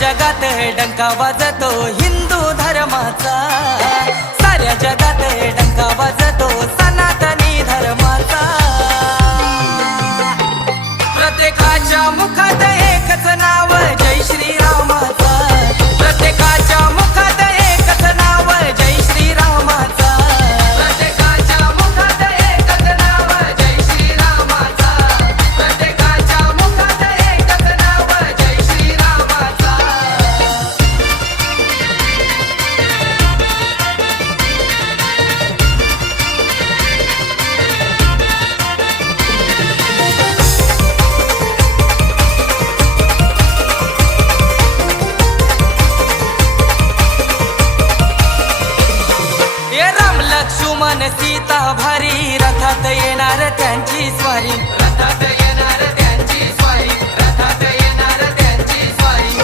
जगात डंका वाजतो हिंदू धर्माचा, साऱ्या जगात डंका वाजतो सनातनी धर्माचा। प्रत्येकाच्या मुखात एकच नाव जय श्रीरामाचा, प्रत्येकाच्या मुखात एकच नाव जय श्रीरामाचा, प्रत्येकाच्या मुखात एकच नाव जय श्रीरामाचा, प्रत्येकाच्या मुखात एकच नाव जय श्रीरामाचा। राम लक्ष्मण सीता भारी रथात येणार त्यांची